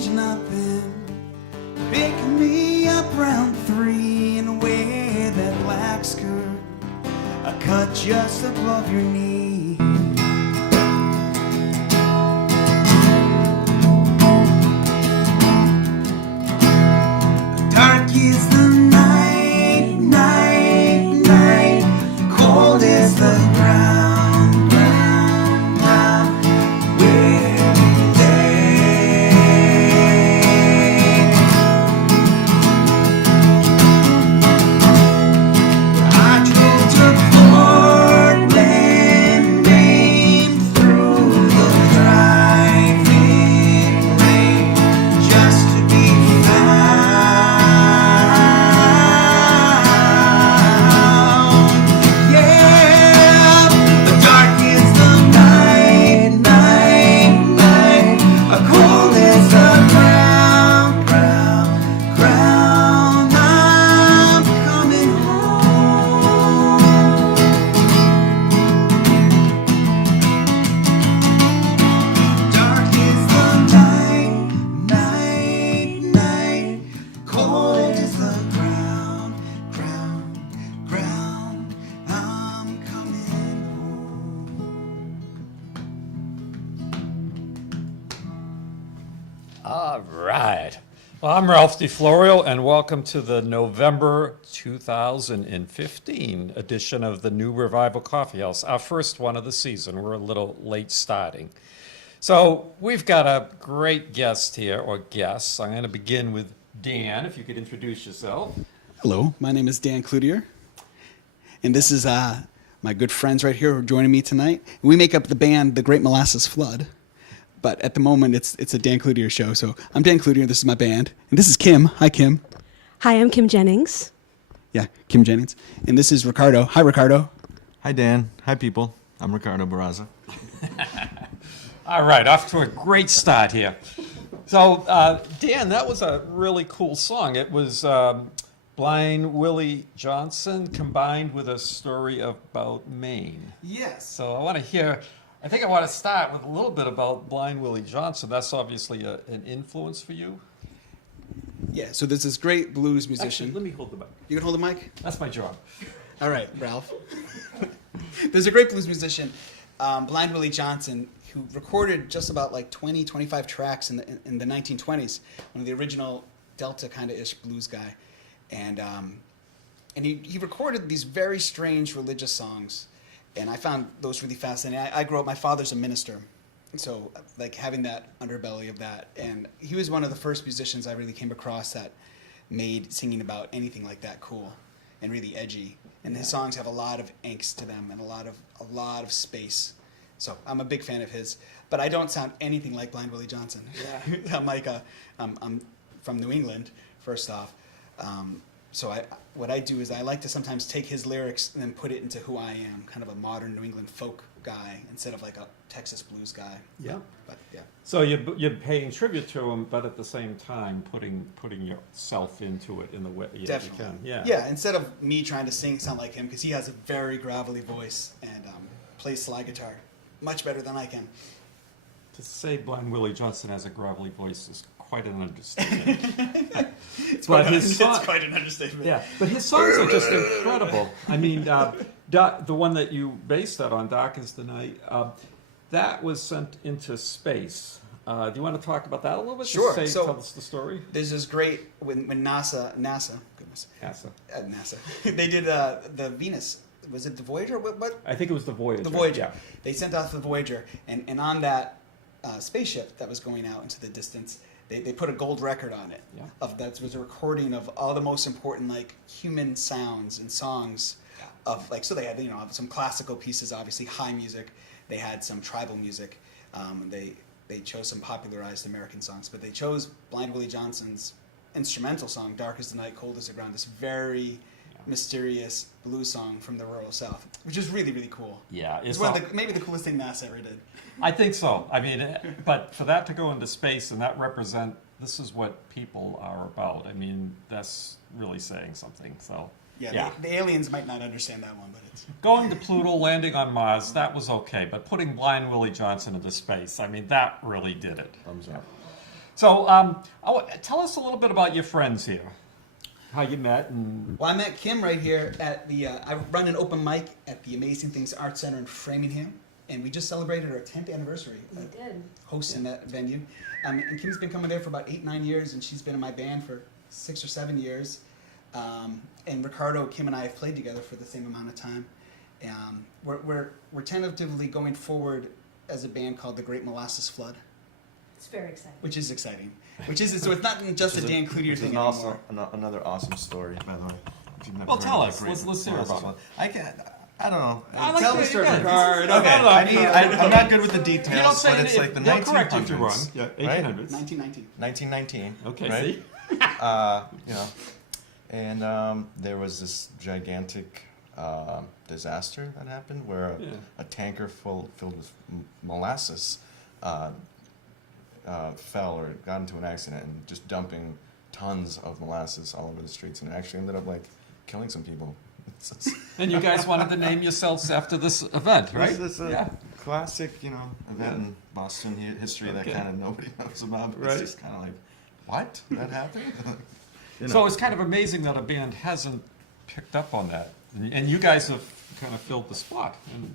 change nothing. Pick me up round 3 and wear that black skirt, a cut just above your knee. Dark is the night, night, night. Cold is the ground, ground, ground. Weary day. I drove to Portland, Maine, through the driving rain, just to be found. Yeah, the dark is the night, night, night. A cold is the ground, ground, ground. I'm coming home. Dark is the night, night, night. Cold is the ground, ground, ground. I'm coming home. All right. Well, I'm Ralph DeFlorio, and welcome to the November 2015 edition of the new Revival Coffeehouse, our first one of the season. We're a little late starting. So we've got a great guest here, or guests. I'm going to begin with Dan, if you could introduce yourself. Hello, my name is Dan Cloutier, and this is my good friends right here who are joining me tonight. We make up the band The Great Molasses Flood, but at the moment it's a Dan Cloutier show. So I'm Dan Cloutier, this is my band, and this is Kim. Hi, Kim. Hi, I'm Kim Jennings. Yeah, Kim Jennings. And this is Ricardo. Hi, Ricardo. Hi, Dan. Hi, people. I'm Ricardo Barraza. All right, off to a great start here. So, Dan, that was a really cool song. It was Blind Willie Johnson combined with a story about Maine. Yes. So I want to hear, I think I want to start with a little bit about Blind Willie Johnson. That's obviously an influence for you. Yeah, so there's this great blues musician. Actually, let me hold the mic. You can hold the mic? That's my job. All right, Ralph. There's a great blues musician, Blind Willie Johnson, who recorded just about like 20, 25 tracks in the 1920s, one of the original Delta kind of ish blues guy. And he recorded these very strange religious songs, and I found those really fascinating. I grew up, my father's a minister, so like having that underbelly of that, and he was one of the first musicians I really came across that made singing about anything like that cool and really edgy. And his songs have a lot of angst to them and a lot of space. So I'm a big fan of his, but I don't sound anything like Blind Willie Johnson. Yeah. I'm from New England, first off. So what I do is I like to sometimes take his lyrics and then put it into who I am, kind of a modern New England folk guy instead of like a Texas blues guy. Yeah. But yeah. So you're paying tribute to him, but at the same time putting yourself into it in the way you Definitely. can. Yeah. Yeah. Instead of me trying to sound like him, because he has a very gravelly voice and plays slide guitar much better than I can. To say Blind Willie Johnson has a gravelly voice is quite an understatement. It's But quite an understatement. Yeah, but his songs are just incredible. I mean, the one that you based that on, Dark is the Night, that was sent into space. Do you want to talk about that a little bit? Sure. Just So tell us the story. There's this great when NASA, they did the Venus. Was it the Voyager? What? I think it was the Voyager. The Voyager. Yeah. They sent out the Voyager, and on that spaceship that was going out into the distance, they put a gold record on it. Yeah. That was a recording of all the most important like human sounds and songs. Yeah. Of like, so they had some classical pieces, obviously high music. They had some tribal music. They chose some popularized American songs, but they chose Blind Willie Johnson's instrumental song, "Dark as the Night, Cold as the Ground." This very mysterious blues song from the rural South, which is really, really cool. Yeah, it's one of maybe the coolest thing NASA ever did. I think so. I mean, but for that to go into space and that represent, this is what people are about. I mean, that's really saying something. So yeah. The aliens might not understand that one, but it's going to Pluto, landing on Mars, that was okay. But putting Blind Willie Johnson into space, I mean, that really did it. Thumbs up. So, tell us a little bit about your friends here. How you met and... Well, I met Kim right here at the, I run an open mic at the Amazing Things Art Center in Framingham, and we just celebrated our 10th anniversary of hosting that venue. And Kim's been coming there for about 8-9 years, and she's been in my band for 6 or 7 years. And Ricardo, Kim, and I have played together for the same amount of time. We're tentatively going forward as a band called the Great Molasses Flood. It's very exciting. Which is exciting. So it's not just a Dan Cloutier thing anymore. Another awesome story, by the way. If you've never Well, heard tell of us. the Great Let's hear Molasses about it. Flood. I don't know. Tell the story, Ricardo. Okay, I'm not good with the If you don't details, say but it's like the they'll 1900s. correct you if you're wrong. Yeah, right? 1800s. 1919. 1919. Okay, right? see? You know, and there was this gigantic disaster that happened where a tanker filled with molasses fell or got into an accident and just dumping tons of molasses all over the streets, and it actually ended up like killing some people. And you guys wanted to name yourselves after this event, right? This is a classic, event in Boston history that kind of nobody knows about. But Right. It's just kind of like, what? That happened? So it's kind of amazing that a band hasn't picked up on that. And you guys have kind of filled the spot and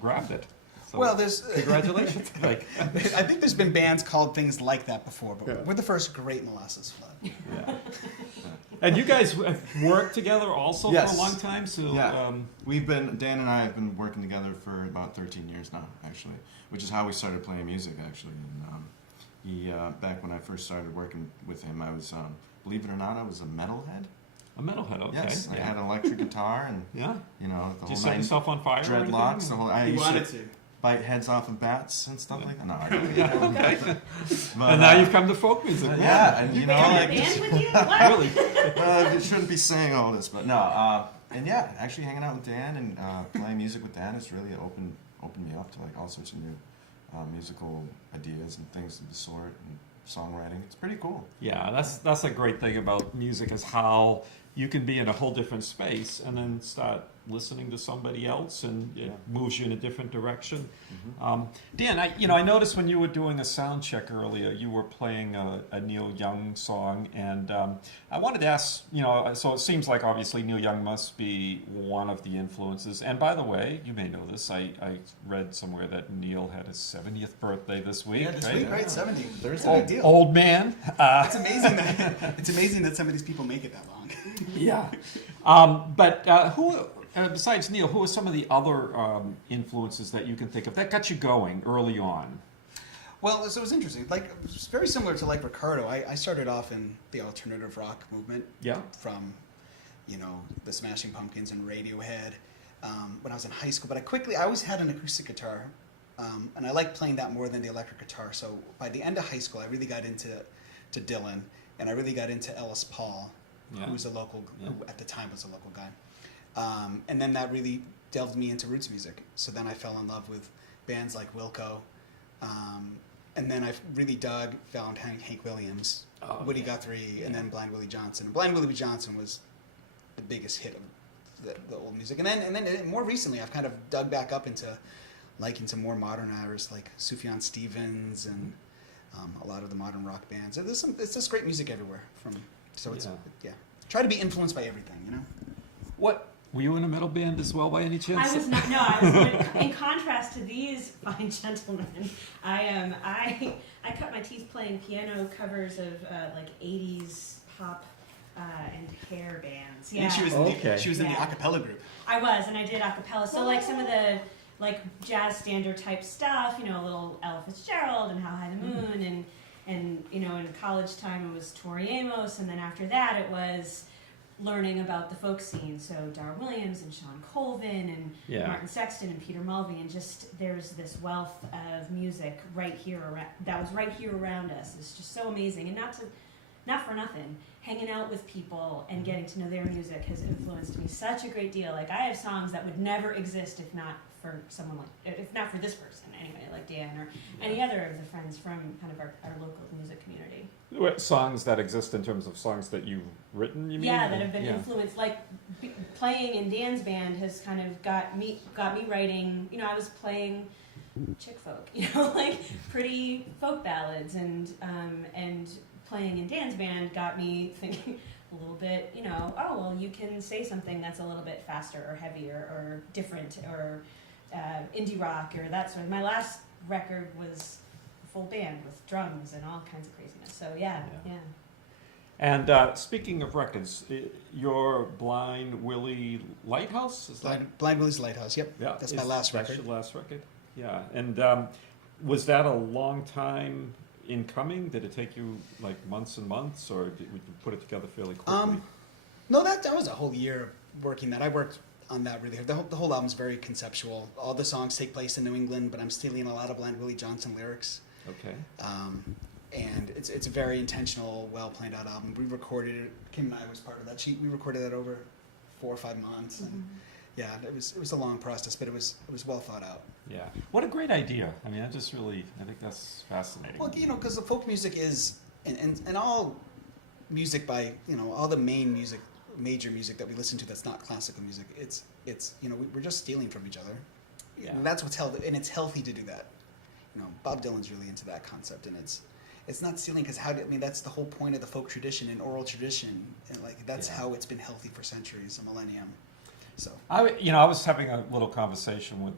grabbed it. So Well, there's congratulations. Like, I think there's been bands called things like that before, but we're the first Great Molasses Flood. yeah. And you guys have worked together also for Yes. a long time. So Yeah. Dan and I have been working together for about 13 years now, actually, which is how we started playing music, actually. And back when I first started working with him, I was, believe it or not, I was a metalhead. a metalhead. Okay. Yes, I Yeah. had an electric guitar and, Yeah. the Did whole you set nine yourself on fire? or dreadlocks. anything? The whole, I He used wanted to. bite heads off of bats and stuff like that. No, I don't. Okay. But, And now you've come to folk music. yeah, and Band like, with you? What? Really? you shouldn't be saying all this, but no. And yeah, actually hanging out with Dan and playing music with Dan has really opened me up to like all sorts of new musical ideas and things of the sort, and songwriting. It's pretty cool. Yeah, that's a great thing about music is how you can be in a whole different space and then start listening to somebody else, and it moves you in a different direction. Dan, I noticed when you were doing a sound check earlier, you were playing a Neil Young song, and I wanted to ask, so it seems like obviously Neil Young must be one of the influences. And by the way, you may know this, I read somewhere that Neil had his 70th birthday this week. Yeah, this right? week, right? 70. It's a big deal. Old man. It's amazing that some of these people make it that long. Yeah. But who, besides Neil, who are some of the other influences that you can think of that got you going early on? Well, so it was interesting. Like, it's very similar to like Ricardo. I started off in the alternative rock movement. Yeah. From, the Smashing Pumpkins and Radiohead when I was in high school. But I always had an acoustic guitar, and I liked playing that more than the electric guitar. So by the end of high school, I really got into Dylan, and I really got into Ellis Paul, who was who at the time was a local guy. And then that really delved me into roots music. So then I fell in love with bands like Wilco. And then I really found Hank Williams, Woody Guthrie, and then Blind Willie Johnson. Blind Willie Johnson was the biggest hit of the old music. And then more recently, I've kind of dug back up into liking some more modern artists like Sufjan Stevens and a lot of the modern rock bands. It's just great music everywhere. Try to be influenced by everything, What? Were you in a metal band as well by any chance? I was not. No, I was. In contrast to these fine gentlemen, I cut my teeth playing piano covers of like '80s pop and hair bands. Yeah, And she was in the a cappella group. I was, and I did a cappella. So like some of the like jazz standard type stuff, a little Ella Fitzgerald and How High the Moon, and in college time it was Tori Amos, and then after that it was learning about the folk scene, so Darrell Williams and Sean Colvin and Martin Sexton and Peter Mulvey, and just there's this wealth of music right here that was right here around us. It's just so amazing, and not for nothing, hanging out with people and getting to know their music has influenced me such a great deal. Like I have songs that would never exist if not for someone if not for this person anyway, like Dan or any other of the friends from kind of our local music community. What, songs that exist in terms of songs that you've written, you mean? Yeah, that have been influenced. Like playing in Dan's band has kind of got me writing. I was playing chick folk, like pretty folk ballads, and playing in Dan's band got me thinking a little bit, oh, well, you can say something that's a little bit faster or heavier or different or indie rock or that sort of. My last record was a full band with drums and all kinds of craziness. So yeah. And speaking of records, your Blind Willie Lighthouse? Is that? Blind Willie's Lighthouse, yep. Yeah, That's my last record. That's your last record? Yeah. And was that a long time in coming? Did it take you like months and months, or did you put it together fairly quickly? No, that was a whole year working that. I worked on that really hard. The whole album's very conceptual. All the songs take place in New England, but I'm stealing a lot of Blind Willie Johnson lyrics. Okay. And it's a very intentional, well planned out album. We recorded it. Kim and I was part of that. We recorded that over 4 or 5 months, and yeah, it was a long process, but it was well thought out. Yeah. What a great idea. I mean, I think that's fascinating. Well, because the folk music is, and all music by, all the major music that we listen to that's not classical music, it's we're just stealing from each other. Yeah. And that's what's healthy, and it's healthy to do that. Bob Dylan's really into that concept, and it's not stealing because that's the whole point of the folk tradition and oral tradition, and that's how it's been healthy for centuries, a millennium. So I was having a little conversation with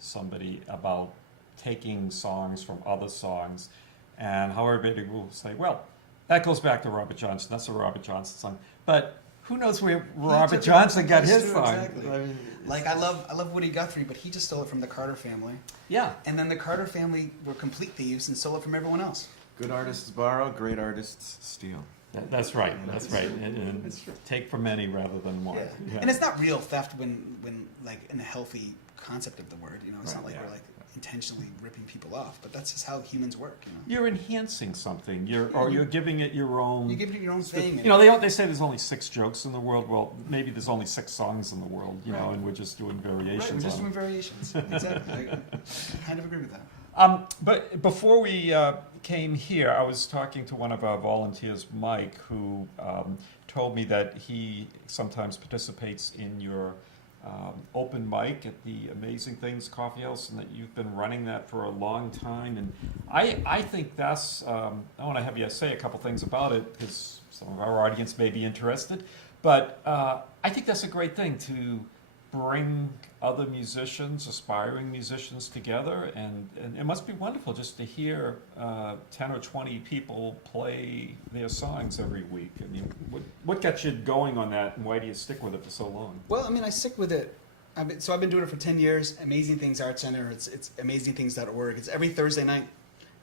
somebody about taking songs from other songs, and how everybody will say, well, that goes back to Robert Johnson. That's a Robert Johnson song. But who knows where Robert Johnson got his song? Exactly. I love Woody Guthrie, but he just stole it from the Carter family. Yeah. And then the Carter family were complete thieves and stole it from everyone else. Good artists borrow, great artists steal. That's right. That's right. And take from many rather than one. Yeah. Yeah. And it's not real theft when in a healthy concept of the word. It's not like we're intentionally ripping people off, but that's just how humans work. You're enhancing something. You're giving it your own. You give it your own thing. They say there's only 6 jokes in the world. Well, maybe there's only 6 songs in the world. And we're just doing variations. Right, we're just doing variations. Exactly. I kind of agree with that. But before we came here, I was talking to one of our volunteers, Mike, who told me that he sometimes participates in your open mic at the Amazing Things Coffeehouse, and that you've been running that for a long time. And I think that's, I want to have you say a couple things about it, because some of our audience may be interested. But I think that's a great thing, to bring other musicians, aspiring musicians together, and it must be wonderful just to hear 10 or 20 people play their songs every week. I mean, what got you going on that, and why do you stick with it for so long? Well, I stick with it. I've been doing it for 10 years. Amazing Things Art Center. It's amazingthings.org. It's every Thursday night,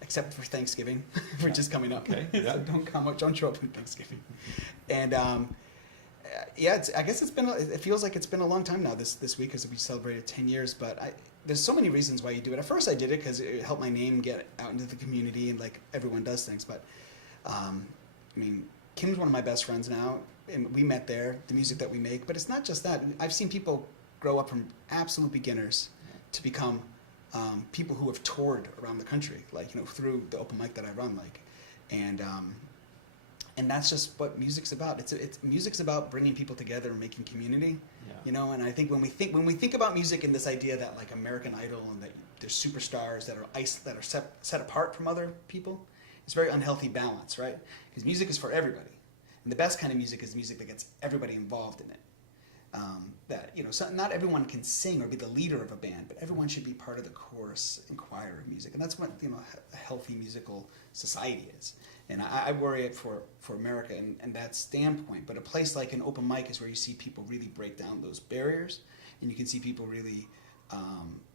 except for Thanksgiving, which is coming up. Okay. Yeah. So don't show up on Thanksgiving. And I guess it feels like it's been a long time now this week, because we celebrated 10 years, but there's so many reasons why you do it. At first I did it because it helped my name get out into the community, and everyone does things, but Kim's one of my best friends now, and we met there, the music that we make, but it's not just that. I've seen people grow up from absolute beginners to become people who have toured around the country, through the open mic that I run, and that's just what music's about. Music's about bringing people together and making community. Yeah. And I think when we think about music in this idea that American Idol, and that there's superstars that are set apart from other people, it's a very unhealthy balance, right? Because music is for everybody, and the best kind of music is music that gets everybody involved in it. Not everyone can sing or be the leader of a band, but everyone should be part of the chorus and choir of music, and that's what a healthy musical society is. And I worry it for America and that standpoint. But a place like an open mic is where you see people really break down those barriers, and you can see people really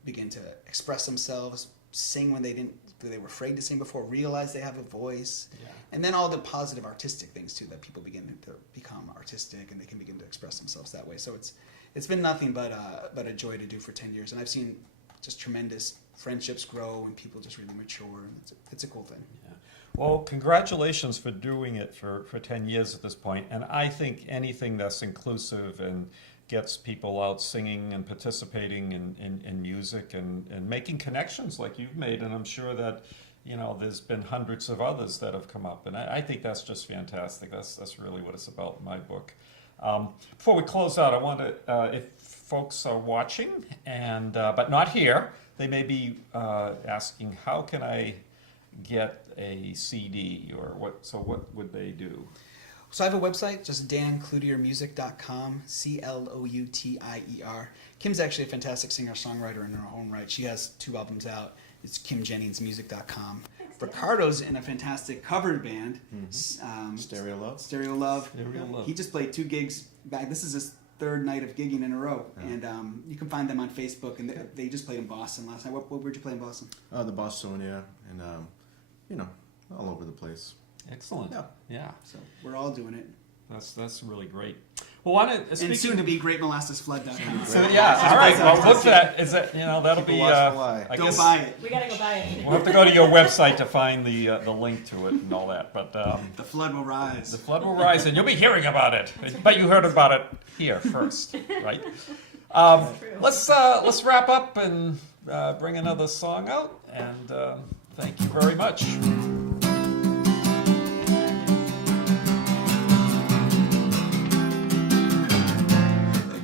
begin to express themselves, sing when they were afraid to sing before, realize they have a voice, and then all the positive artistic things too, that people begin to become artistic, and they can begin to express themselves that way. So it's been nothing but a joy to do for 10 years, and I've seen just tremendous friendships grow and people just really mature, and it's a cool thing. Yeah. Well, congratulations for doing it for 10 years at this point. And I think anything that's inclusive and gets people out singing and participating in music and making connections like you've made, and I'm sure that there's been hundreds of others that have come up, and I think that's just fantastic. That's really what it's about in my book. Before we close out, I want to, if folks are watching and but not here, they may be asking, how can I get a CD, or what? So what would they do? So I have a website, just dancloutiermusic.com, Cloutier. Kim's actually a fantastic singer-songwriter in her own right. She has 2 albums out. It's kimjenningsmusic.com. Ricardo's in a fantastic cover band, Stereo Love. Stereo Love. Stereo Love. He just played 2 gigs back. This is his 3rd night of gigging in a row. Yeah. And you can find them on Facebook. And they just played in Boston last night. What where'd you play in Boston? The Bostonia, and you know, all over the place. Excellent. Yeah. Yeah. So we're all doing it. That's really great. Well, why don't, And speaking soon to be GreatMolasSFlood.com. So yeah, all right. Well, look that is that that'll People be. watch the lie. I Go guess buy it. We gotta go buy it. we'll have to go to your website to find the link to it and all that. But The flood will rise. the flood will rise, and you'll be hearing about it. But you heard about it here first, right? Let's wrap up and bring another song out. And thank you very much.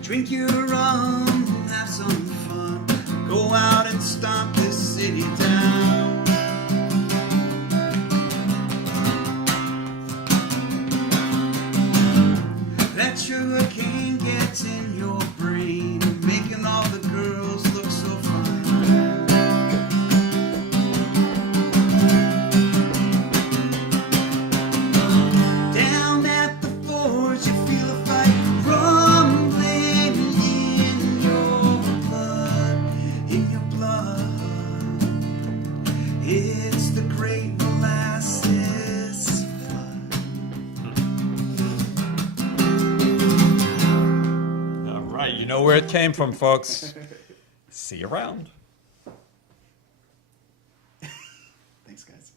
Drink your rum, have some fun. Go out and stomp this city down. That sugar cane gets in your brain, making all the girls look so fine. Down at the forge, you feel a fight rumbling in your blood, in your blood. It's the great molasses flood. All right, you know where it came from, folks. See you around. Thanks, guys.